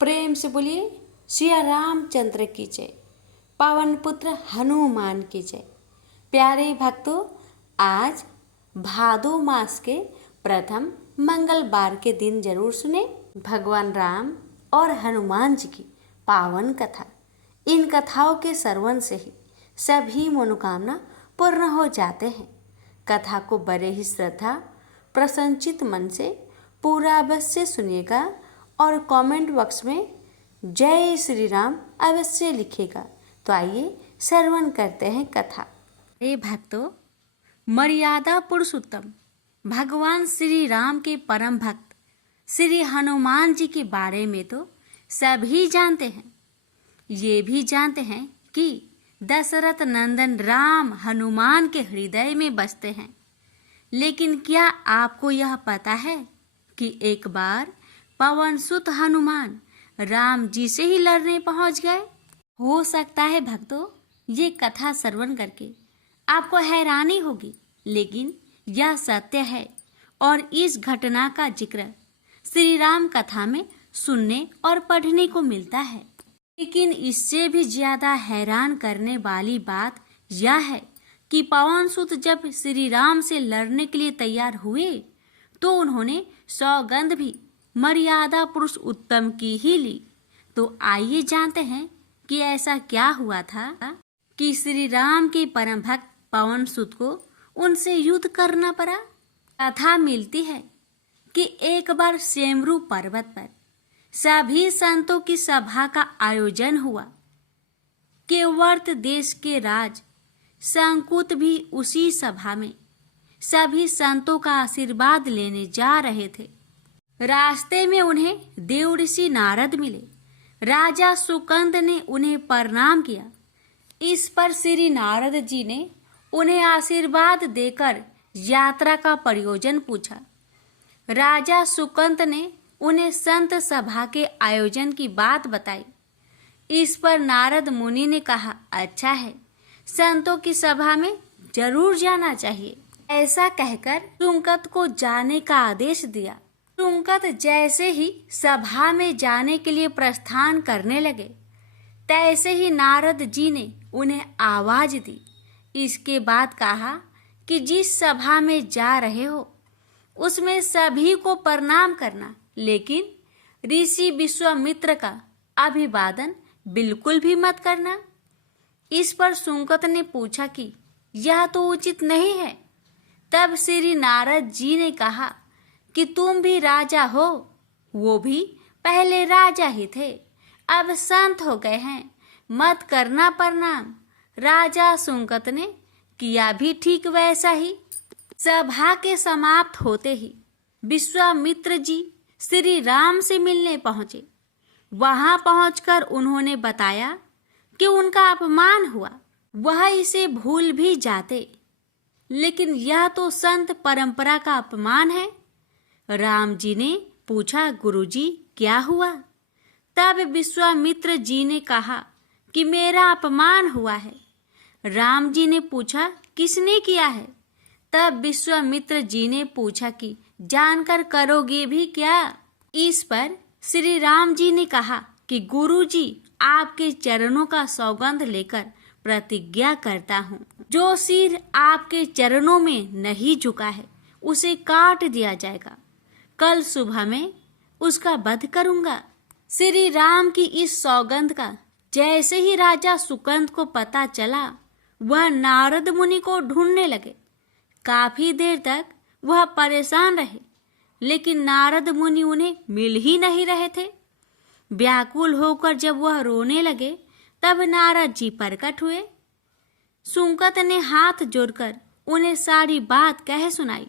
प्रेम से बोलिए सिया रामचंद्र की जय, पवन पुत्र हनुमान की जय। प्यारे भक्तों, आज भादो मास के प्रथम मंगलवार के दिन जरूर सुने भगवान राम और हनुमान जी की पावन कथा। इन कथाओं के श्रवण से ही सभी मनोकामना पूर्ण हो जाते हैं। कथा को बड़े ही श्रद्धा प्रसन्नचित मन से पूरा अवश्य सुनिएगा और कमेंट बॉक्स में जय श्री राम अवश्य लिखेगा। तो आइए श्रवण करते हैं कथा। हे भक्तों, मर्यादा पुरुषोत्तम भगवान श्री राम के परम भक्त श्री हनुमान जी के बारे में तो सभी जानते हैं। ये भी जानते हैं कि दशरथ नंदन राम हनुमान के हृदय में बसते हैं। लेकिन क्या आपको यह पता है कि एक बार पवन सुत हनुमान राम जी से ही लड़ने पहुंच गए? हो सकता है भक्तों, ये कथा श्रवण करके आपको हैरानी होगी, लेकिन यह सत्य है और इस घटना का जिक्र श्री राम कथा में सुनने और पढ़ने को मिलता है। लेकिन इससे भी ज्यादा हैरान करने वाली बात यह है कि पवन सुत जब श्री राम से लड़ने के लिए तैयार हुए तो उन्होंने सौगंध भी मर्यादा पुरुष उत्तम की ही ली। तो आइए जानते हैं कि ऐसा क्या हुआ था कि श्री राम के परम भक्त पवन सुत को उनसे युद्ध करना पड़ा। कथा मिलती है कि एक बार सेमरू पर्वत पर सभी संतों की सभा का आयोजन हुआ। केवर्त देश के राज संकुत भी उसी सभा में सभी संतों का आशीर्वाद लेने जा रहे थे। रास्ते में उन्हें देव ऋषि नारद मिले। राजा सुकंद ने उन्हें प्रणाम किया। इस पर श्री नारद जी ने उन्हें आशीर्वाद देकर यात्रा का प्रयोजन पूछा। राजा सुकंद ने उन्हें संत सभा के आयोजन की बात बताई। इस पर नारद मुनि ने कहा, अच्छा है, संतों की सभा में जरूर जाना चाहिए। ऐसा कहकर सुकंद को जाने का आदेश दिया। सुकंद जैसे ही सभा में जाने के लिए प्रस्थान करने लगे, तैसे ही नारद जी ने उन्हें आवाज दी। इसके बाद कहा कि जिस सभा में जा रहे हो उसमें सभी को प्रणाम करना, लेकिन ऋषि विश्वामित्र का अभिवादन बिल्कुल भी मत करना। इस पर सुकंद ने पूछा कि यह तो उचित नहीं है। तब श्री नारद जी ने कहा कि तुम भी राजा हो, वो भी पहले राजा ही थे, अब संत हो गए हैं, मत करना प्रणाम। राजा सुकंद ने किया भी ठीक वैसा ही। सभा के समाप्त होते ही विश्वामित्र जी श्री राम से मिलने पहुंचे। वहां पहुंचकर उन्होंने बताया कि उनका अपमान हुआ। वह इसे भूल भी जाते, लेकिन यह तो संत परंपरा का अपमान है। राम जी ने पूछा, गुरुजी क्या हुआ? तब विश्वामित्र जी ने कहा कि मेरा अपमान हुआ है। राम जी ने पूछा, किसने किया है? तब विश्वामित्र जी ने पूछा कि जानकर करोगे भी क्या? इस पर श्री राम जी ने कहा कि गुरुजी, आपके चरणों का सौगंध लेकर प्रतिज्ञा करता हूँ, जो सिर आपके चरणों में नहीं झुका है उसे काट दिया जाएगा। कल सुबह में उसका वध करूंगा। श्री राम की इस सौगंध का जैसे ही राजा सुकंद को पता चला, वह नारद मुनि को ढूंढने लगे। काफी देर तक वह परेशान रहे, लेकिन नारद मुनि उन्हें मिल ही नहीं रहे थे। व्याकुल होकर जब वह रोने लगे, तब नारद जी प्रकट हुए। सुकंद ने हाथ जोड़कर उन्हें सारी बात कह सुनाई,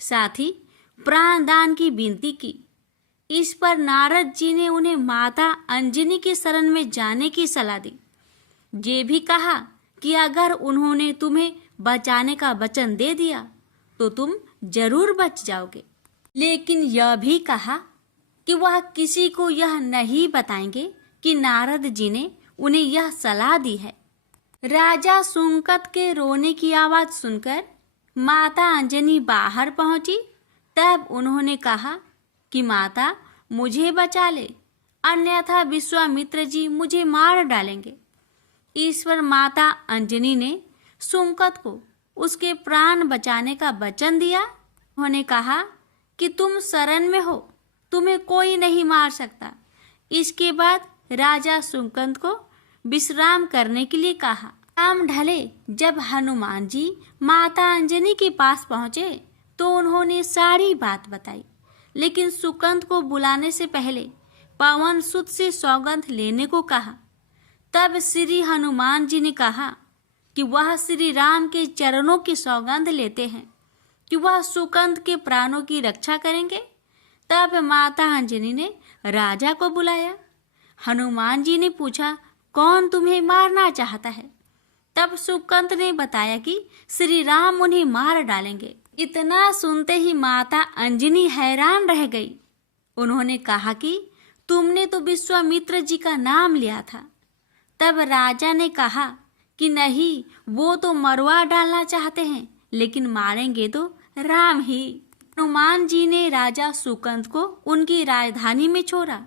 साथ ही प्राण दान की विनती की। इस पर नारद जी ने उन्हें माता अंजनी की शरण में जाने की सलाह दी। ये भी कहा कि अगर उन्होंने तुम्हें बचाने का वचन दे दिया तो तुम जरूर बच जाओगे, लेकिन यह भी कहा कि वह किसी को यह नहीं बताएंगे कि नारद जी ने उन्हें यह सलाह दी है। राजा सुकंद के रोने की आवाज सुनकर माता अंजनी बाहर पहुंची। तब उन्होंने कहा कि माता, मुझे बचा ले, अन्यथा विश्वामित्र जी मुझे मार डालेंगे। ईश्वर माता अंजनी ने सुकंत को उसके प्राण बचाने का वचन दिया। उन्होंने कहा कि तुम शरण में हो, तुम्हें कोई नहीं मार सकता। इसके बाद राजा सुकंत को विश्राम करने के लिए कहा। शाम ढले जब हनुमान जी माता अंजनी के पास पहुंचे तो उन्होंने सारी बात बताई, लेकिन सुकंत को बुलाने से पहले पवन सुत से सौगंध लेने को कहा। तब श्री हनुमान जी ने कहा कि वह श्री राम के चरणों की सौगंध लेते हैं कि वह सुकंत के प्राणों की रक्षा करेंगे। तब माता अंजनी ने राजा को बुलाया। हनुमान जी ने पूछा, कौन तुम्हें मारना चाहता है? तब सुकंत ने बताया कि श्री राम उन्हें मार डालेंगे। इतना सुनते ही माता अंजनी हैरान रह गई। उन्होंने कहा कि तुमने तो विश्वामित्र जी का नाम लिया था। तब राजा ने कहा कि नहीं, वो तो मरवा डालना चाहते हैं, लेकिन मारेंगे तो राम ही। हनुमान जी ने राजा सुकंत को उनकी राजधानी में छोड़ा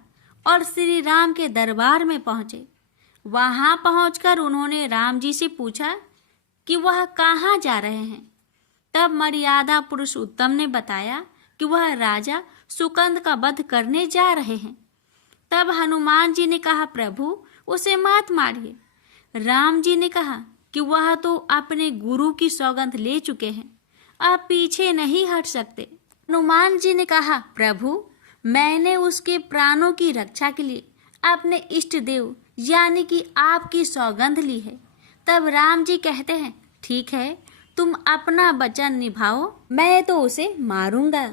और श्री राम के दरबार में पहुंचे। वहां पहुंचकर उन्होंने राम जी से पूछा कि वह कहाँ जा रहे हैं। तब मर्यादा पुरुषोत्तम ने बताया कि वह राजा सुकंत का वध करने जा रहे हैं। तब हनुमान जी ने कहा, प्रभु उसे मत मारिए। राम जी ने कहा कि वह तो अपने गुरु की सौगंध ले चुके हैं, अब पीछे नहीं हट सकते। हनुमान जी ने कहा, प्रभु मैंने उसके प्राणों की रक्षा के लिए अपने इष्ट देव यानी कि आपकी सौगंध ली है। तब राम जी कहते हैं, ठीक है, तुम अपना वचन निभाओ, मैं तो उसे मारूंगा।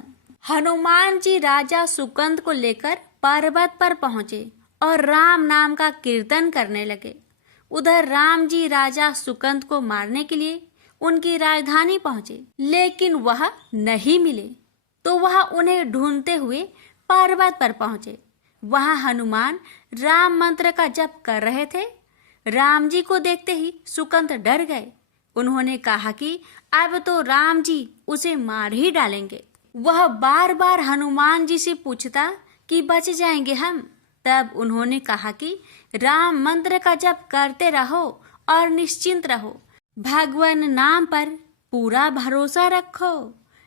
हनुमान जी राजा सुकंत को लेकर पर्वत पर पहुंचे और राम नाम का कीर्तन करने लगे। उधर राम जी राजा सुकंत को मारने के लिए उनकी राजधानी पहुंचे, लेकिन वह नहीं मिले। तो वह उन्हें ढूंढते हुए पर्वत पर पहुंचे। वहां हनुमान राम मंत्र का जप कर रहे थे। राम जी को देखते ही सुकंत डर गए। उन्होंने कहा कि अब तो राम जी उसे मार ही डालेंगे। वह बार बार हनुमान जी से पूछता कि बच जाएंगे हम। तब उन्होंने कहा कि राम मंत्र का जप करते रहो और निश्चिंत रहो, भगवान नाम पर पूरा भरोसा रखो।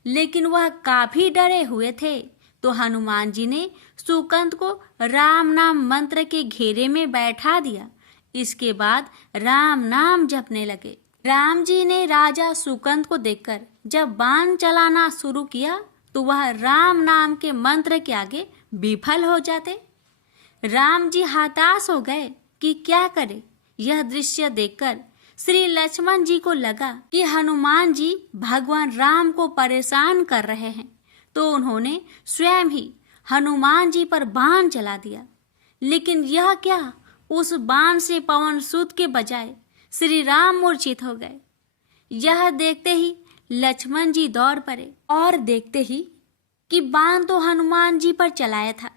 लेकिन वह काफी डरे हुए थे, तो हनुमान जी ने सुकंत को राम नाम मंत्र के घेरे में बैठा दिया। इसके बाद राम नाम जपने लगे। राम जी ने राजा सुकंत को देखकर जब बाण चलाना शुरू किया तो वह राम नाम के मंत्र के आगे विफल हो जाते। राम जी हताश हो गए कि क्या करें। यह दृश्य देखकर श्री लक्ष्मण जी को लगा कि हनुमान जी भगवान राम को परेशान कर रहे हैं, तो उन्होंने स्वयं ही हनुमान जी पर बाण चला दिया। लेकिन यह क्या, उस बाण से पवन सुत के बजाय श्री राम मूर्छित हो गए। यह देखते ही लक्ष्मण जी दौड़ पड़े और देखते ही कि बाण तो हनुमान जी पर चलाया था,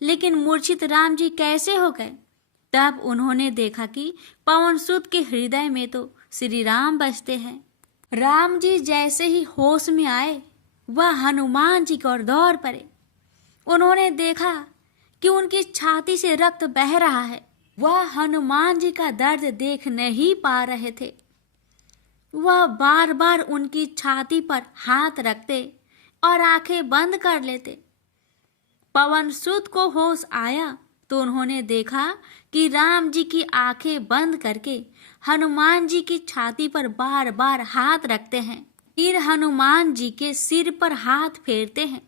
लेकिन मूर्छित राम जी कैसे हो गए। तब उन्होंने देखा कि पवन सुत के हृदय में तो श्री राम बसते हैं। राम जी जैसे ही होश में आए, वह हनुमान जी की ओर दौड़ पड़े। उन्होंने देखा कि उनकी छाती से रक्त बह रहा है। वह हनुमान जी का दर्द देख नहीं पा रहे थे। वह बार बार उनकी छाती पर हाथ रखते और आंखें बंद कर लेते। पवन सुत को होश आया तो उन्होंने देखा कि राम जी की आंखें बंद करके हनुमान जी की छाती पर बार बार हाथ रखते हैं, फिर हनुमान जी के सिर पर हाथ फेरते हैं।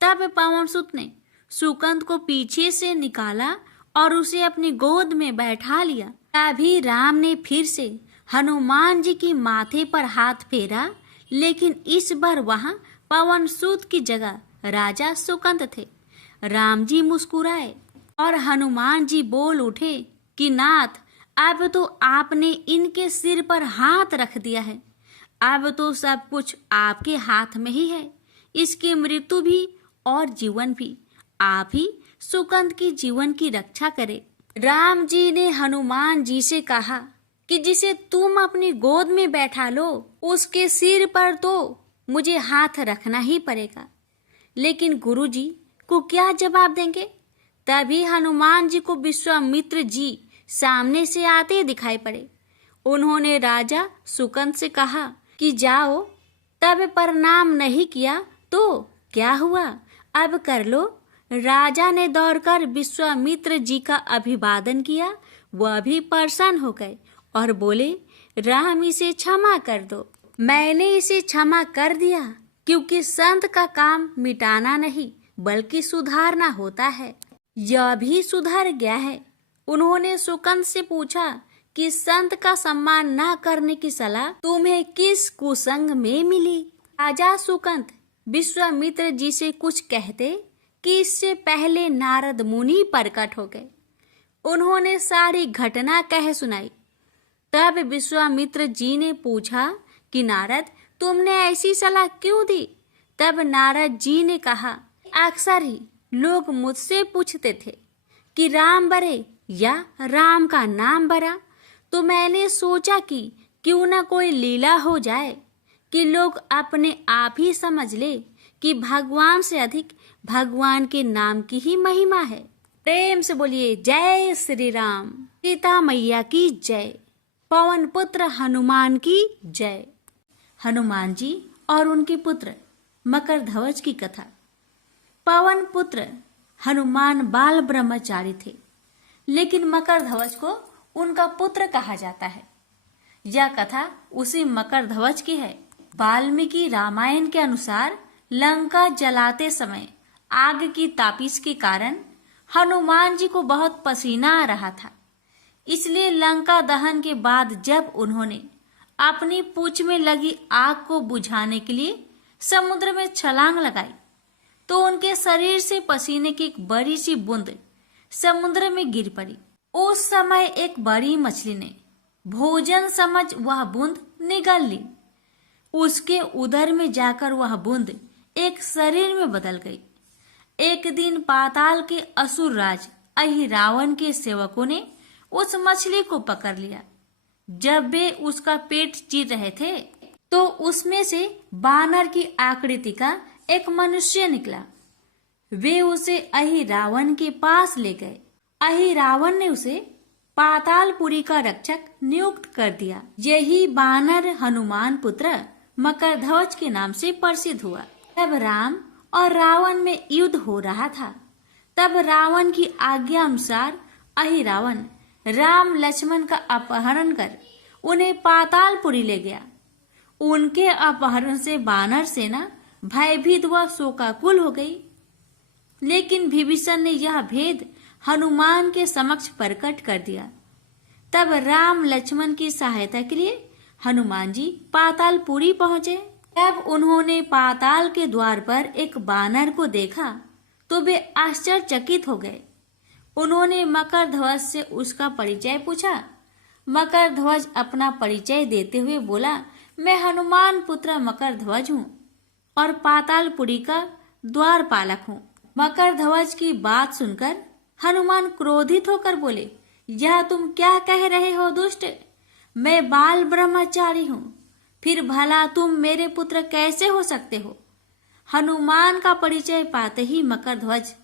तब पवन सुत ने सुकंत को पीछे से निकाला और उसे अपनी गोद में बैठा लिया। तभी राम ने फिर से हनुमान जी की माथे पर हाथ फेरा, लेकिन इस बार वहां पवन सुत की जगह राजा सुकंत थे। राम जी मुस्कुराए और हनुमान जी बोल उठे कि नाथ, अब तो आपने इनके सिर पर हाथ रख दिया है, अब तो सब कुछ आपके हाथ में ही है। इसकी मृत्यु भी और जीवन भी आप ही सुकंत की जीवन की रक्षा करें। राम जी ने हनुमान जी से कहा कि जिसे तुम अपनी गोद में बैठा लो, उसके सिर पर तो मुझे हाथ रखना ही पड़ेगा। लेकिन गुरुजी को क्या जवाब देंगे? तभी हनुमान जी को विश्वामित्र जी सामने से आते दिखाई पड़े। उन्होंने राजा सुकंद से कहा कि जाओ, तब प्रणाम नहीं किया तो क्या हुआ, अब कर लो। राजा ने दौड़कर विश्वामित्र जी का अभिवादन किया। वह भी प्रसन्न हो गए और बोले, राम, इसे क्षमा कर दो। मैंने इसे क्षमा कर दिया, क्योंकि संत का काम मिटाना नहीं बल्कि सुधारना होता है। यह भी सुधर गया है। उन्होंने सुकंद से पूछा कि संत का सम्मान न करने की सलाह तुम्हें किस कुसंग में मिली। राजा सुकंद विश्वामित्र जी से कुछ कहते कि इससे पहले नारद मुनि प्रकट हो गए। उन्होंने सारी घटना कह सुनाई। तब विश्वामित्र जी ने पूछा कि नारद, तुमने ऐसी सलाह क्यों दी? तब नारद जी ने कहा, अक्सर ही लोग मुझसे पूछते थे कि राम बरे या राम का नाम बरा, तो मैंने सोचा कि क्यों न कोई लीला हो जाए कि लोग अपने आप ही समझ ले कि भगवान से अधिक भगवान के नाम की ही महिमा है। प्रेम से बोलिए जय श्री राम। सीता मैया की जय। पवन पुत्र हनुमान की जय। हनुमान जी और उनके पुत्र मकरध्वज की कथा। पवन पुत्र हनुमान बाल ब्रह्मचारी थे, लेकिन मकरध्वज को उनका पुत्र कहा जाता है। यह कथा उसी मकरध्वज की है। वाल्मीकि रामायण के अनुसार लंका जलाते समय आग की तापिश के कारण हनुमान जी को बहुत पसीना आ रहा था। इसलिए लंका दहन के बाद जब उन्होंने अपनी पूंछ में लगी आग को बुझाने के लिए समुद्र में छलांग लगाई, तो उनके शरीर से पसीने की एक बड़ी सी बूंद समुद्र में गिर पड़ी। उस समय एक बड़ी मछली ने भोजन समझ वह बूंद निगल ली। उसके उदर में जाकर वह बूंद एक शरीर में बदल गई। एक दिन पाताल के असुर राज अहिरावण के सेवकों ने उस मछली को पकड़ लिया। जब वे उसका पेट चीर रहे थे, तो उसमें से बानर की आकृति का एक मनुष्य निकला। वे उसे अहिरावण के पास ले गए। अहिरावण ने उसे पातालपुरी का रक्षक नियुक्त कर दिया। यही बानर हनुमान पुत्र मकरध्वज के नाम से प्रसिद्ध हुआ। तब राम और रावण में युद्ध हो रहा था। तब रावण की आज्ञा अनुसार अहिरावण राम लक्ष्मण का अपहरण कर उन्हें पातालपुरी ले गया। उनके अपहरण से बानर सेना भयभीत व शोकाकुल हो गई। लेकिन विभीषण ने यह भेद हनुमान के समक्ष प्रकट कर दिया। तब राम लक्ष्मण की सहायता के लिए हनुमान जी पातालपुरी पहुंचे। तब उन्होंने पाताल के द्वार पर एक बानर को देखा तो वे आश्चर्यचकित हो गए। उन्होंने मकरध्वज से उसका परिचय पूछा। मकरध्वज अपना परिचय देते हुए बोला, मैं हनुमान पुत्र मकरध्वज हूँ और पातालपुरी का द्वारपालक हूँ। मकरध्वज की बात सुनकर हनुमान क्रोधित होकर बोले, यह तुम क्या कह रहे हो दुष्ट? मैं बाल ब्रह्मचारी हूँ, फिर भला तुम मेरे पुत्र कैसे हो सकते हो? हनुमान का परिचय पाते ही मकरध्वज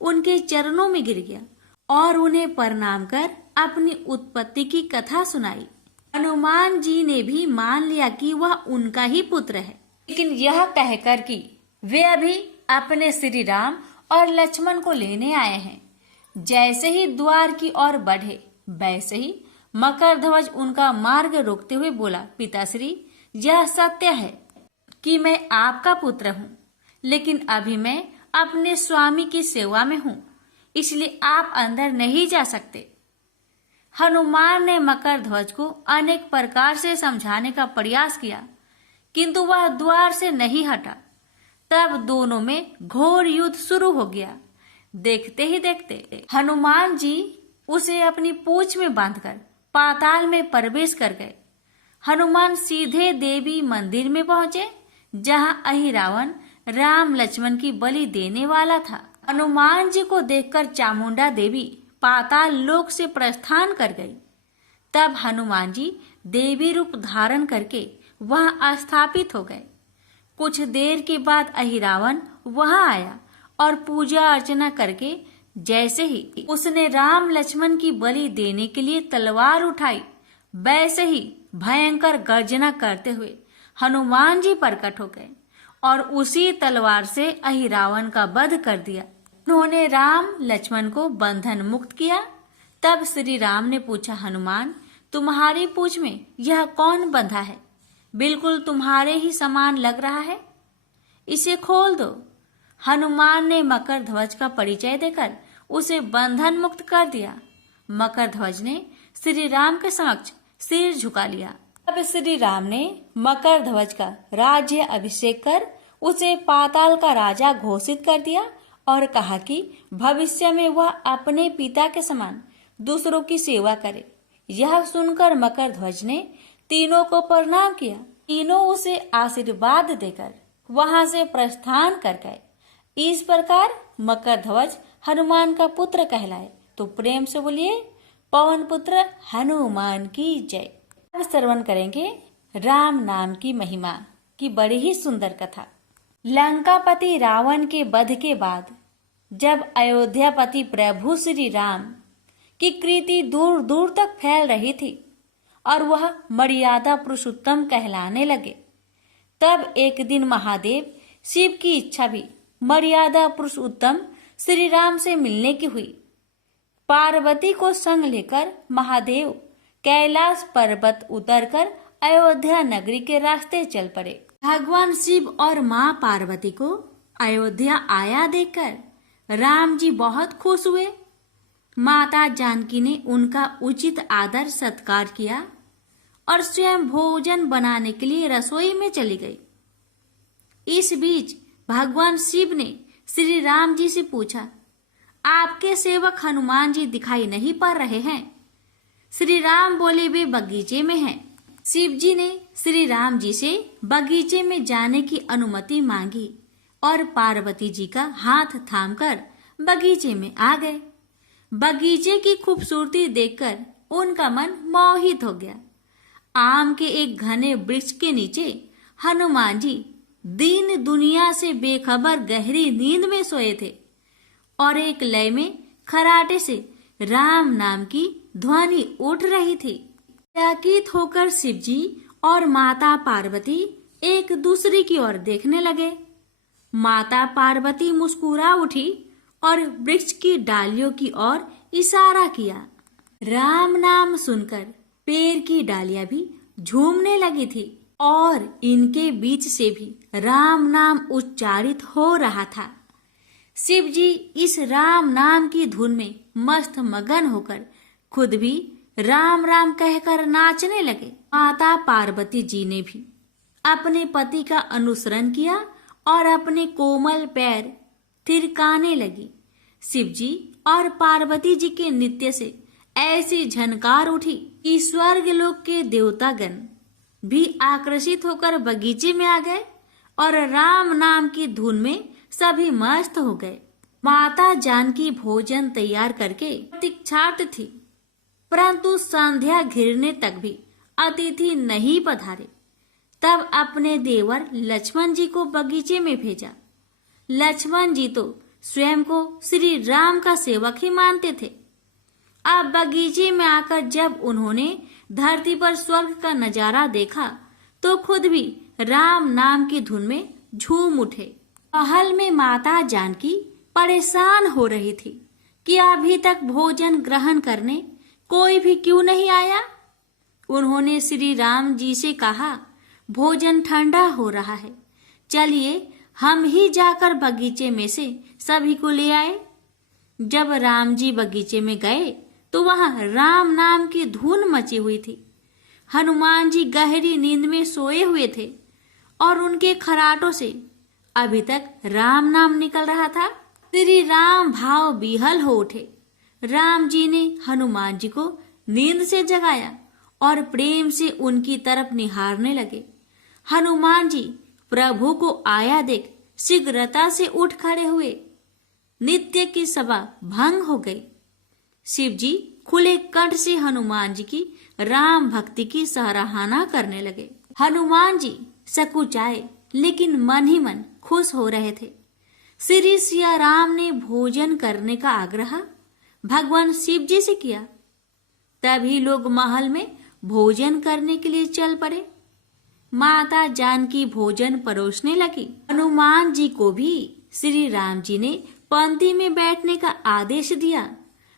उनके चरणों में गिर गया और उन्हें प्रणाम कर अपनी उत्पत्ति की कथा सुनाई। हनुमान जी ने भी मान लिया कि वह उनका ही पुत्र है, लेकिन यह कहकर कि वे अभी अपने श्री राम और लक्ष्मण को लेने आए हैं। जैसे ही द्वार की ओर बढ़े, वैसे ही मकरध्वज उनका मार्ग रोकते हुए बोला, पिताश्री, यह सत्य है कि मैं आपका पुत्र हूँ, लेकिन अभी मैं अपने स्वामी की सेवा में हूँ, इसलिए आप अंदर नहीं जा सकते। हनुमान ने मकरध्वज को अनेक प्रकार से समझाने का प्रयास किया, किंतु वह द्वार से नहीं हटा। तब दोनों में घोर युद्ध शुरू हो गया। देखते ही देखते हनुमान जी उसे अपनी पूंछ में बांधकर पाताल में प्रवेश कर गए। हनुमान सीधे देवी मंदिर में पहुंचे, जहां अहिरावण राम लक्ष्मण की बलि देने वाला था। हनुमान जी को देखकर चामुंडा देवी पाताल लोक से प्रस्थान कर गई। तब हनुमान जी देवी रूप धारण करके वहां स्थापित हो गए। कुछ देर के बाद अहिरावण वहां आया और पूजा अर्चना करके जैसे ही उसने राम लक्ष्मण की बलि देने के लिए तलवार उठाई, वैसे ही भयंकर गर्जना करते हुए हनुमान जी प्रकट हो गए और उसी तलवार से अहिरावण का वध कर दिया। उन्होंने राम लक्ष्मण को बंधन मुक्त किया। तब श्री राम ने पूछा, हनुमान, तुम्हारी पूंछ में यह कौन बंधा है? बिल्कुल तुम्हारे ही समान लग रहा है, इसे खोल दो। हनुमान ने मकर ध्वज का परिचय देकर उसे बंधन मुक्त कर दिया। मकर ध्वज ने श्री राम के समक्ष सिर झुका लिया। अब श्री राम ने मकर ध्वज का राज्य अभिषेक कर उसे पाताल का राजा घोषित कर दिया और कहा कि भविष्य में वह अपने पिता के समान दूसरों की सेवा करे। यह सुनकर मकर ध्वज ने तीनों को प्रणाम किया। तीनों उसे आशीर्वाद देकर वहां से प्रस्थान कर गए। इस प्रकार मकर ध्वज हनुमान का पुत्र कहलाए। तो प्रेम से बोलिए, पवन पुत्र हनुमान की जय। अब श्रवण करेंगे राम नाम की महिमा की बड़ी ही सुंदर कथा। लंकापति रावण के वध के बाद जब अयोध्यापति प्रभु श्री राम की कीर्ति दूर दूर तक फैल रही थी और वह मर्यादा पुरुषोत्तम कहलाने लगे, तब एक दिन महादेव शिव की इच्छा भी मर्यादा पुरुषोत्तम श्री राम से मिलने की हुई। पार्वती को संग लेकर महादेव कैलाश पर्वत उतरकर अयोध्या नगरी के रास्ते चल पड़े। भगवान शिव और माँ पार्वती को अयोध्या आया देखकर राम जी बहुत खुश हुए। माता जानकी ने उनका उचित आदर सत्कार किया और स्वयं भोजन बनाने के लिए रसोई में चली गई। इस बीच भगवान शिव ने श्री राम जी से पूछा, आपके सेवक हनुमान जी दिखाई नहीं पड़ रहे हैं? श्री राम बोले, वे बगीचे में हैं। शिव जी ने श्री राम जी से बगीचे में जाने की अनुमति मांगी और पार्वती जी का हाथ थामकर बगीचे में आ गए। बगीचे की खूबसूरती देखकर उनका मन मोहित हो गया। आम के एक घने वृक्ष के नीचे हनुमान जी दीन दुनिया से बेखबर गहरी नींद में सोए थे और एक लय में खराटे से राम नाम की ध्वनि उठ रही थी। चकित होकर शिवजी और माता पार्वती एक दूसरे की ओर देखने लगे। माता पार्वती मुस्कुरा उठी और वृक्ष की डालियों की ओर इशारा किया। राम नाम सुनकर पेड़ की डालियां भी झूमने लगी थी और इनके बीच से भी राम नाम उच्चारित हो रहा था। शिव जी इस राम नाम की धुन में मस्त मगन होकर खुद भी राम राम कहकर नाचने लगे। माता पार्वती जी ने भी अपने पति का अनुसरण किया और अपने कोमल पैर थिरकाने लगी। शिव जी और पार्वती जी के नृत्य से ऐसी झनकार उठी कि स्वर्गलोक के देवतागण भी आकर्षित होकर बगीचे में आ गए और राम नाम की धुन में सभी मस्त हो गए। माता जानकी भोजन तैयार करके प्रतीक्षार्थ थी, परंतु संध्या घिरने तक भी अतिथि नहीं पधारे। तब अपने देवर लक्ष्मण जी को बगीचे में भेजा। लक्ष्मण जी तो स्वयं को श्री राम का सेवक ही मानते थे। अब बगीचे में आकर जब उन्होंने धरती पर स्वर्ग का नजारा देखा तो खुद भी राम नाम की धुन में झूम उठे। महल में माता जानकी परेशान हो रही थी कि अभी तक भोजन ग्रहण करने कोई भी क्यों नहीं आया। उन्होंने श्री राम जी से कहा, भोजन ठंडा हो रहा है, चलिए हम ही जाकर बगीचे में से सभी को ले आए। जब राम जी बगीचे में गए तो वहां राम नाम की धुन मची हुई थी। हनुमान जी गहरी नींद में सोए हुए थे और उनके खराटों से अभी तक राम नाम निकल रहा था। श्री राम भाव विहल हो उठे। राम जी ने हनुमान जी को नींद से जगाया और प्रेम से उनकी तरफ निहारने लगे। हनुमान जी प्रभु को आया देख शीघ्रता से उठ खड़े हुए। नित्य की सभा भंग हो गई। शिव जी खुले कंठ से हनुमान जी की राम भक्ति की सराहना करने लगे। हनुमान जी सकुचाए लेकिन मन ही मन खुश हो रहे थे। श्री सिया राम ने भोजन करने का आग्रह भगवान शिव जी से किया। तभी लोग महल में भोजन करने के लिए चल पड़े। माता जानकी भोजन परोसने लगी। हनुमान जी को भी श्री राम जी ने पंक्ति में बैठने का आदेश दिया।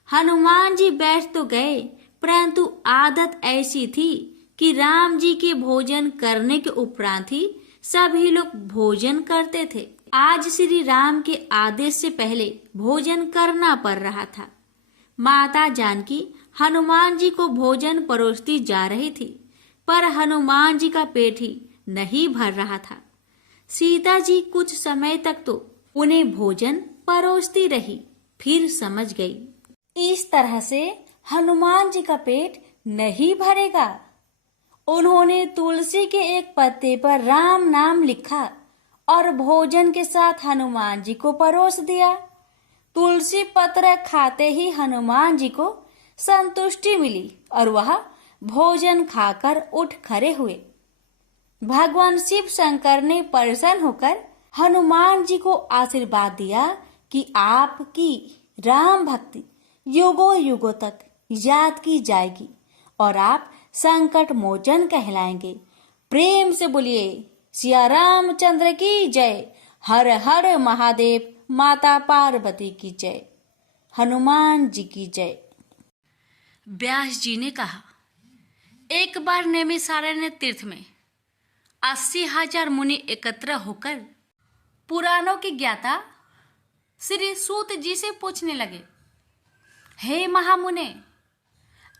हनुमान जी बैठ तो गए, परंतु आदत ऐसी थी कि राम जी के भोजन करने के उपरांत ही सभी लोग भोजन करते थे। आज श्री राम के आदेश से पहले भोजन करना पड़ रहा था। माता जानकी हनुमान जी को भोजन परोसती जा रही थी, पर हनुमान जी का पेट ही नहीं भर रहा था। सीता जी कुछ समय तक तो उन्हें भोजन परोसती रही, फिर समझ गई इस तरह से हनुमान जी का पेट नहीं भरेगा। उन्होंने तुलसी के एक पत्ते पर राम नाम लिखा और भोजन के साथ हनुमान जी को परोस दिया। तुलसी पत्र खाते ही हनुमान जी को संतुष्टि मिली और वह भोजन खाकर उठ खड़े हुए। भगवान शिव शंकर ने प्रसन्न होकर हनुमान जी को आशीर्वाद दिया कि आपकी राम भक्ति युगों युगों तक याद की जाएगी और आप संकट मोचन कहलाएंगे। प्रेम से बोलिए सिया रामचंद्र की जय। हर हर महादेव। माता पार्वती की जय। हनुमान जी की जय। व्यास जी ने कहा, एक बार नैमिषारण्य तीर्थ में 80,000 मुनि एकत्र होकर पुराणों के ज्ञाता श्री सूत जी से पूछने लगे, हे महामुने,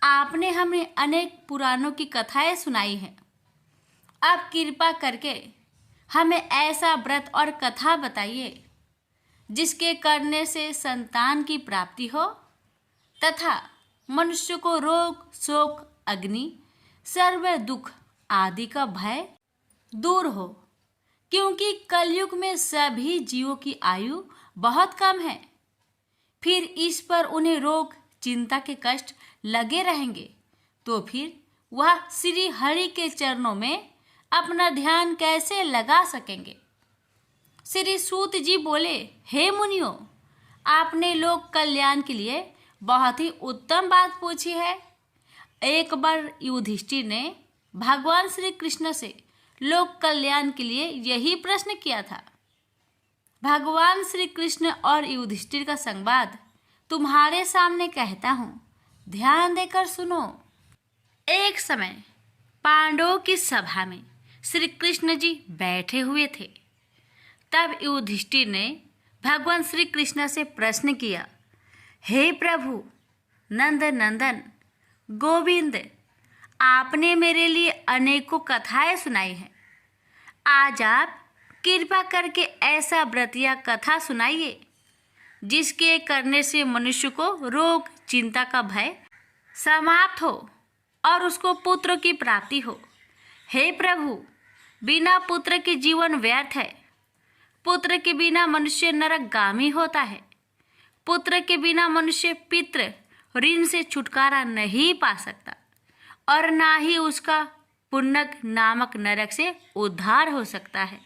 आपने हमें अनेक पुराणों की कथाएं सुनाई हैं। आप कृपा करके हमें ऐसा व्रत और कथा बताइए जिसके करने से संतान की प्राप्ति हो तथा मनुष्य को रोग शोक अग्नि सर्व दुख आदि का भय दूर हो, क्योंकि कलयुग में सभी जीवों की आयु बहुत कम है। फिर इस पर उन्हें रोग चिंता के कष्ट लगे रहेंगे तो फिर वह श्री हरि के चरणों में अपना ध्यान कैसे लगा सकेंगे। श्री सूत जी बोले, हे मुनियों, आपने लोक कल्याण के लिए बहुत ही उत्तम बात पूछी है। एक बार युधिष्ठिर ने भगवान श्री कृष्ण से लोक कल्याण के लिए यही प्रश्न किया था। भगवान श्री कृष्ण और युधिष्ठिर का संवाद तुम्हारे सामने कहता हूँ, ध्यान देकर सुनो। एक समय पांडवों की सभा में श्री कृष्ण जी बैठे हुए थे। तब युधिष्ठिर ने भगवान श्री कृष्ण से प्रश्न किया, हे प्रभु नंद नंदन गोविंद, आपने मेरे लिए अनेकों कथाएं सुनाई हैं। आज आप कृपा करके ऐसा व्रत या कथा सुनाइए जिसके करने से मनुष्य को रोग चिंता का भय समाप्त हो और उसको पुत्र की प्राप्ति हो। हे प्रभु, बिना पुत्र के जीवन व्यर्थ है। पुत्र के बिना मनुष्य नरकगामी होता है। पुत्र के बिना मनुष्य पितृ ऋण से छुटकारा नहीं पा सकता और ना ही उसका पुण्यक नामक नरक से उद्धार हो सकता है।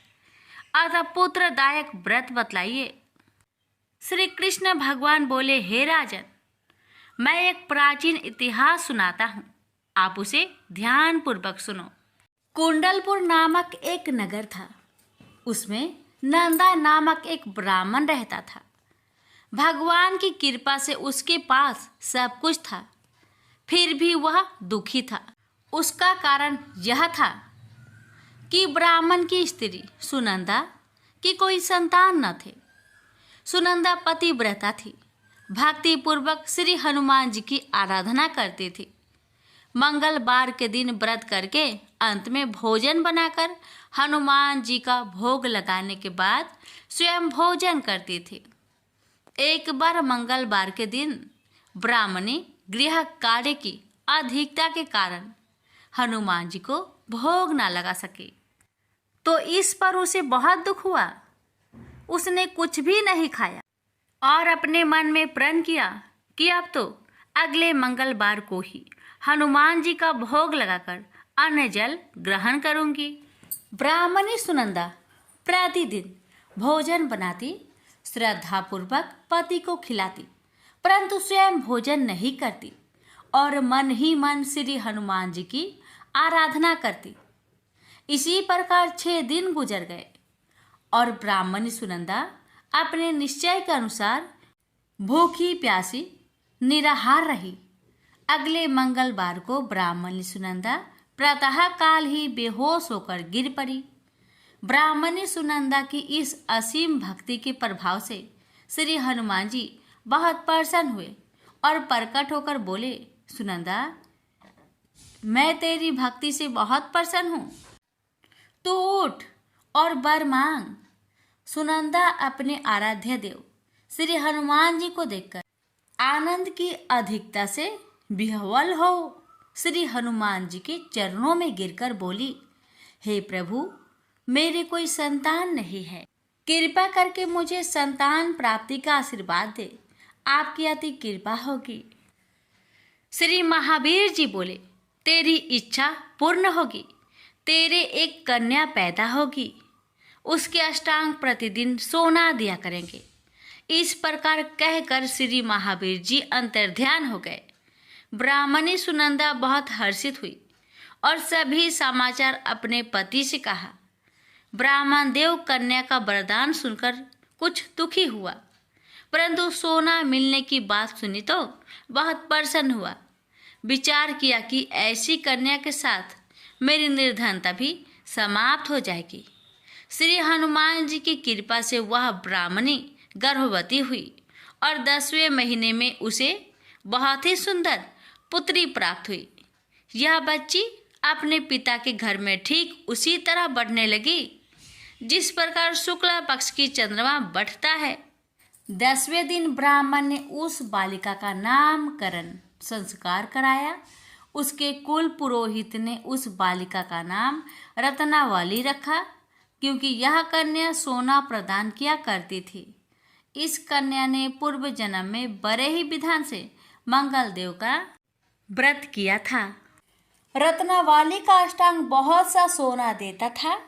अतः पुत्रदायक व्रत बतलाइए। श्री कृष्ण भगवान बोले, हे राजन, मैं एक प्राचीन इतिहास सुनाता हूँ, आप उसे ध्यान पूर्वक सुनो। कुंडलपुर नामक एक नगर था। उसमें नंदा नामक एक ब्राह्मण रहता था। भगवान की कृपा से उसके पास सब कुछ था, फिर भी वह दुखी था। उसका कारण यह था कि ब्राह्मण की स्त्री सुनंदा की कोई संतान न थे। सुनंदा पतिव्रता थी, भक्ति पूर्वक श्री हनुमान जी की आराधना करती थी। मंगलवार के दिन व्रत करके अंत में भोजन बनाकर हनुमान जी का भोग लगाने के बाद स्वयं भोजन करती थी। एक बार मंगलवार के दिन ब्राह्मणी गृह कार्य की अधिकता के कारण हनुमान जी को भोग ना लगा सकी, तो इस पर उसे बहुत दुख हुआ। उसने कुछ भी नहीं खाया और अपने मन में प्रण किया कि अब तो अगले मंगलवार को ही हनुमान जी का भोग लगाकर अन्न जल ग्रहण करूंगी। ब्राह्मणी सुनंदा प्रतिदिन भोजन बनाती, श्रद्धापूर्वक पति को खिलाती, परंतु स्वयं भोजन नहीं करती और मन ही मन श्री हनुमान जी की आराधना करती। इसी प्रकार 6 दिन गुजर गए और ब्राह्मणी सुनंदा अपने निश्चय के अनुसार भूखी प्यासी निराहार रही। अगले मंगलवार को ब्राह्मणी सुनंदा प्रातः काल ही बेहोश होकर गिर पड़ी। ब्राह्मणी सुनंदा की इस असीम भक्ति के प्रभाव से श्री हनुमान जी बहुत प्रसन्न हुए और प्रकट होकर बोले, सुनंदा, मैं तेरी भक्ति से बहुत प्रसन्न हूँ, तू उठ और वर मांग। सुनंदा अपने आराध्य देव श्री हनुमान जी को देखकर आनंद की अधिकता से विह्वल हो श्री हनुमान जी के चरणों में गिरकर बोली, हे प्रभु, मेरे कोई संतान नहीं है, कृपा करके मुझे संतान प्राप्ति का आशीर्वाद दे, आपकी अति कृपा होगी। श्री महावीर जी बोले, तेरी इच्छा पूर्ण होगी, तेरे एक कन्या पैदा होगी, उसके अष्टांग प्रतिदिन सोना दिया करेंगे। इस प्रकार कहकर श्री महावीर जी अंतर्ध्यान हो गए। ब्राह्मणी सुनंदा बहुत हर्षित हुई और सभी समाचार अपने पति से कहा। ब्राह्मण देव कन्या का वरदान सुनकर कुछ दुखी हुआ, परंतु सोना मिलने की बात सुनी तो बहुत प्रसन्न हुआ। विचार किया कि ऐसी कन्या के साथ मेरी निर्धनता भी समाप्त हो जाएगी। श्री हनुमान जी की कृपा से वह ब्राह्मणी गर्भवती हुई और 10वें महीने में उसे बहुत ही सुंदर पुत्री प्राप्त हुई। यह बच्ची अपने पिता के घर में ठीक उसी तरह बढ़ने लगी जिस प्रकार शुक्ला पक्ष की चंद्रमा बढ़ता है। 10वें दिन ब्राह्मण ने उस बालिका का नामकरण संस्कार कराया। उसके कुल पुरोहित ने उस बालिका का नाम रत्नावली रखा, क्योंकि यह कन्या सोना प्रदान किया करती थी। इस कन्या ने पूर्व जन्म में बड़े ही विधान से मंगल देव का व्रत किया था। रत्नावली का अष्टांग बहुत सा सोना देता था।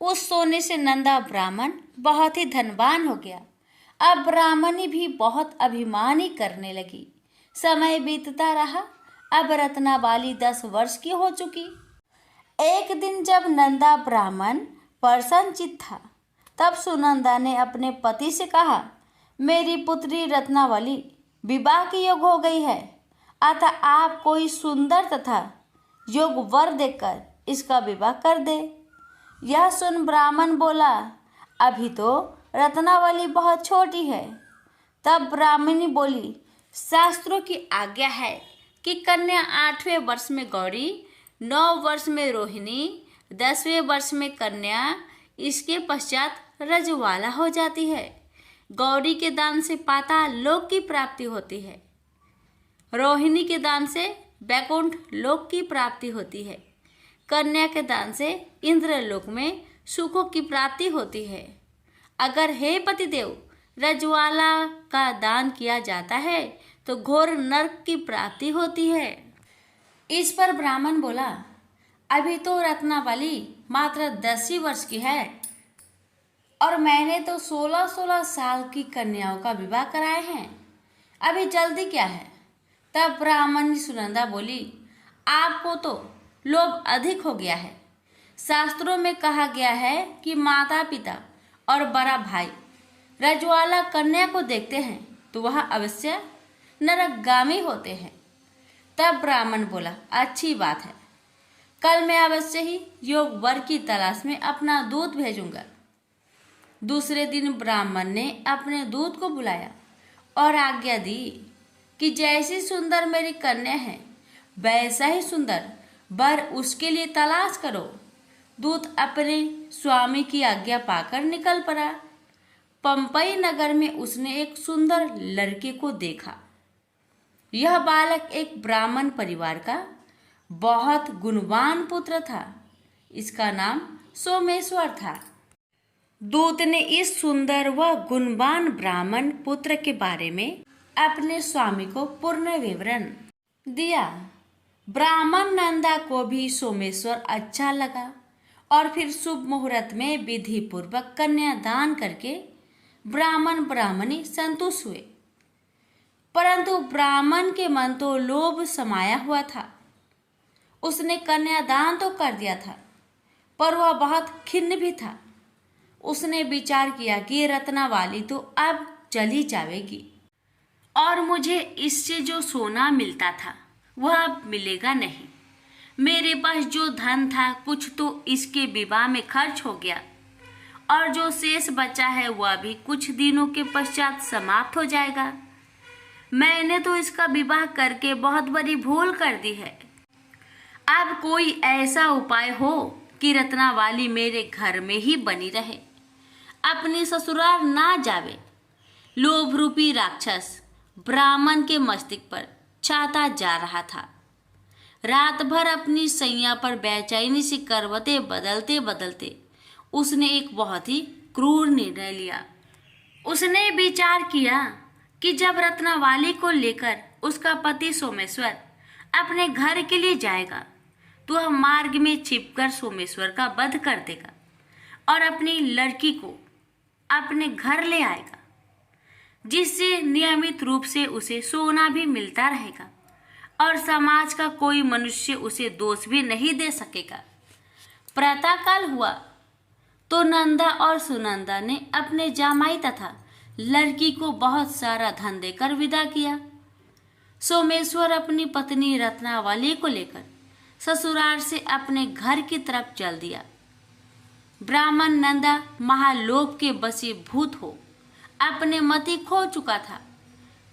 उस सोने से नंदा ब्राह्मण बहुत ही धनवान हो गया। अब ब्राह्मणी भी बहुत अभिमानी करने लगी। समय बीतता रहा। अब रत्नावली 10 वर्ष की हो चुकी। एक दिन जब नंदा ब्राह्मण प्रसन्नचित्त था, तब सुनंदा ने अपने पति से कहा, मेरी पुत्री रत्नावली विवाह के योग हो गई है, अतः आप कोई सुंदर तथा योग वर देकर इसका विवाह कर दे। यह सुन ब्राह्मण बोला, अभी तो रत्नावली बहुत छोटी है। तब ब्राह्मणी बोली, शास्त्रों की आज्ञा है कि कन्या 8वें वर्ष में गौरी, 9 वर्ष में रोहिणी, 10वें वर्ष में कन्या, इसके पश्चात रजवाला हो जाती है। गौरी के दान से पाताल लोक की प्राप्ति होती है, रोहिणी के दान से वैकुंठ लोक की प्राप्ति होती है, कन्या के दान से इंद्रलोक में सुखों की प्राप्ति होती है। अगर हे पतिदेव रजवाला का दान किया जाता है तो घोर नरक की प्राप्ति होती है। इस पर ब्राह्मण बोला, अभी तो रत्नावली मात्र 10 ही वर्ष की है और मैंने तो 16-16 साल की कन्याओं का विवाह कराए हैं, अभी जल्दी क्या है। तब ब्राह्मणी सुनंदा बोली, आपको तो लोभ अधिक हो गया है। शास्त्रों में कहा गया है कि माता पिता और बड़ा भाई रजवाला कन्या को देखते हैं तो वह अवश्य नरकगामी होते हैं। तब ब्राह्मण बोला, अच्छी बात है, कल मैं अवश्य ही योग वर की तलाश में अपना दूत भेजूंगा। दूसरे दिन ब्राह्मण ने अपने दूत को बुलाया और आज्ञा दी कि जैसी सुंदर मेरी कन्या है वैसा ही सुंदर वर उसके लिए तलाश करो। दूत अपने स्वामी की आज्ञा पाकर निकल पड़ा। पंपई नगर में उसने एक सुंदर लड़के को देखा। यह बालक एक ब्राह्मण परिवार का बहुत गुणवान पुत्र था। इसका नाम सोमेश्वर था। दूत ने इस सुंदर व गुणवान ब्राह्मण पुत्र के बारे में अपने स्वामी को पूर्ण विवरण दिया। ब्राह्मण नंदा को भी सोमेश्वर अच्छा लगा और फिर शुभ मुहूर्त में विधि पूर्वक कन्यादान करके ब्राह्मण ब्राह्मणी संतुष्ट हुए, परंतु ब्राह्मण के मन तो लोभ समाया हुआ था। उसने कन्यादान तो कर दिया था, पर वह बहुत खिन्न भी था। उसने विचार किया कि रत्नावली तो अब चली जाएगी और मुझे इससे जो सोना मिलता था वह अब मिलेगा नहीं। मेरे पास जो धन था कुछ तो इसके विवाह में खर्च हो गया, और जो शेष बचा है वह भी कुछ दिनों के पश्चात समाप्त हो जाएगा। मैंने तो इसका विवाह करके बहुत बड़ी भूल कर दी है। अब कोई ऐसा उपाय हो कि रत्नावली मेरे घर में ही बनी रहे, अपनी ससुराल ना जावे। लोभ रूपी राक्षस ब्राह्मण के मस्तिष्क पर छाता जा रहा था। रात भर अपनी सैया पर बेचैनी से करवटें बदलते बदलते उसने एक बहुत ही क्रूर निर्णय लिया। उसने विचार किया कि जब रत्नावली को लेकर उसका पति सोमेश्वर अपने घर के लिए जाएगा तो वह मार्ग में छिपकर सोमेश्वर का वध कर देगा और अपनी लड़की को अपने घर ले आएगा, जिससे नियमित रूप से उसे सोना भी मिलता रहेगा और समाज का कोई मनुष्य उसे दोष भी नहीं दे सकेगा। प्रातःकाल हुआ तो नंदा और सुनंदा ने अपने जामाई तथा लड़की को बहुत सारा धन देकर विदा किया। सोमेश्वर अपनी पत्नी रत्नावली को लेकर ससुराल से अपने घर की तरफ चल दिया। ब्राह्मण नंदा महालोभ के वशीभूत हो अपने मति खो चुका था।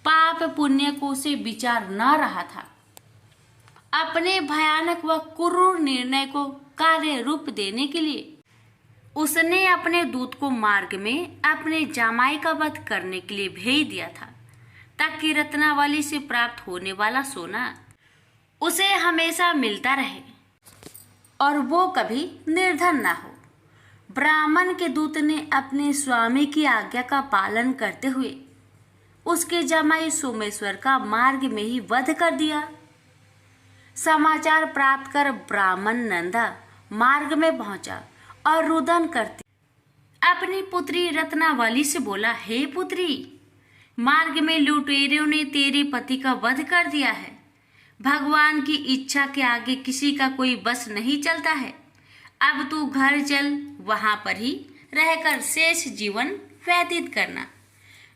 पाप पुण्य को उसे विचार न रहा था। अपने भयानक व क्रूर निर्णय को कार्य रूप देने के लिए उसने अपने दूत को मार्ग में अपने जामाई का वध करने के लिए भेज दिया था, ताकि रत्नावली से प्राप्त होने वाला सोना उसे हमेशा मिलता रहे और वो कभी निर्धन ना हो। ब्राह्मण के दूत ने अपने स्वामी की आज्ञा का पालन करते हुए उसके जमाई सोमेश्वर का मार्ग में ही वध कर दिया। समाचार प्राप्त कर ब्राह्मण नंदा मार्ग में पहुंचा और रुदन करते अपनी पुत्री रत्नावली से बोला, हे पुत्री, मार्ग में लुटेरों ने तेरे पति का वध कर दिया है। भगवान की इच्छा के आगे किसी का कोई बस नहीं चलता है। अब तू घर चल, वहां पर ही रहकर शेष जीवन व्यतीत करना।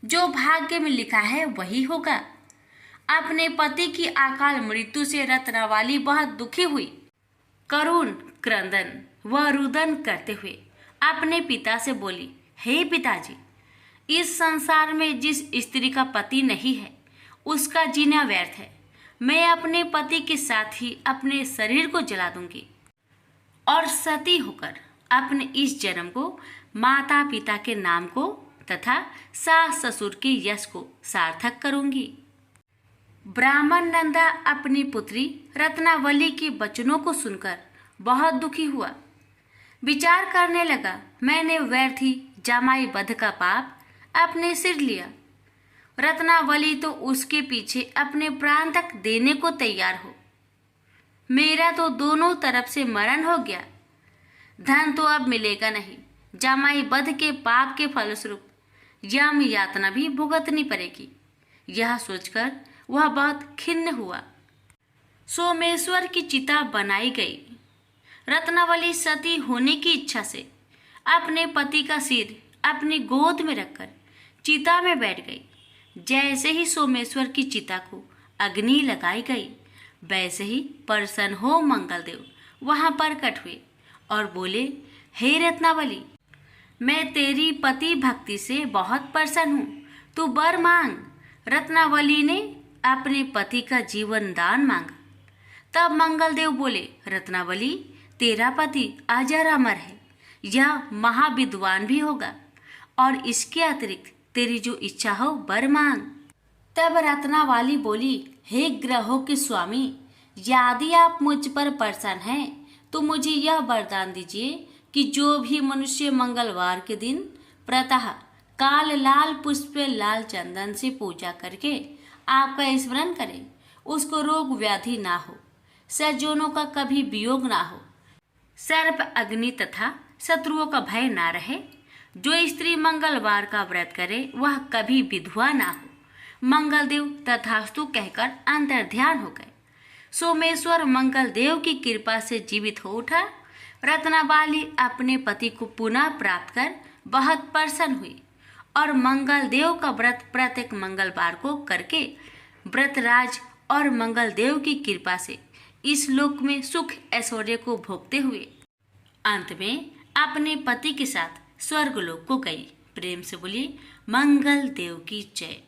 जो भाग्य में लिखा है वही होगा। अपने पति की अकाल मृत्यु से रत्नावली बहुत दुखी हुई। करुण क्रंदन व रुदन करते हुए अपने पिता से बोली, हे पिताजी, इस संसार में जिस स्त्री का पति नहीं है उसका जीना व्यर्थ है। मैं अपने पति के साथ ही अपने शरीर को जला दूंगी और सती होकर अपने इस जन्म को माता पिता के नाम को तथा सास ससुर के यश को सार्थक करूंगी। ब्राह्मण नंदा अपनी पुत्री रत्नावली के वचनों को सुनकर बहुत दुखी हुआ। विचार करने लगा, मैंने व्यर्थ ही जामाई वध का पाप अपने सिर लिया। रत्नावली तो उसके पीछे अपने प्राण तक देने को तैयार हो। मेरा तो दोनों तरफ से मरण हो गया। धन तो अब मिलेगा नहीं। जामाई वध के पाप के फलस्वरूप यम यातना भी भुगतनी पड़ेगी। यह सोचकर वह बहुत खिन्न हुआ। सोमेश्वर की चिता बनाई गई। रत्नावली सती होने की इच्छा से अपने पति का सिर अपनी गोद में रखकर चिता में बैठ गई। जैसे ही सोमेश्वर की चिता को अग्नि लगाई गई, वैसे ही प्रसन्न हो मंगलदेव वहां प्रकट हुए और बोले, हे रत्नावली, मैं तेरी पति भक्ति से बहुत प्रसन्न हूँ, तू वर मांग। रत्नावली ने अपने पति का जीवन दान मांगा। तब मंगलदेव बोले, रत्नावली, तेरा पति अजर अमर है, यह महाविद्वान भी होगा और इसके अतिरिक्त तेरी जो इच्छा हो वर मांग। तब रत्नावली बोली, हे ग्रहों के स्वामी, यदि आप मुझ पर प्रसन्न हैं तो मुझे यह वरदान दीजिए कि जो भी मनुष्य मंगलवार के दिन प्रातः काल लाल पुष्प लाल चंदन से पूजा करके आपका स्मरण करे, उसको रोग व्याधि ना हो, सज्जनों का कभी वियोग ना हो, सर्प अग्नि तथा शत्रुओं का भय ना रहे, जो स्त्री मंगलवार का व्रत करे वह कभी विधवा ना हो। मंगलदेव तथास्तु कहकर अंतर्ध्यान हो गए। सोमेश्वर मंगलदेव की कृपा से जीवित हो उठा। रत्नाबाली अपने पति को पुनः प्राप्त कर बहुत प्रसन्न हुई और मंगलदेव का व्रत प्रत्येक मंगलवार को करके व्रतराज और मंगलदेव की कृपा से इस लोक में सुख ऐश्वर्य को भोगते हुए अंत में अपने पति के साथ स्वर्गलोक को गई। प्रेम से बोलिए मंगल देव की जय।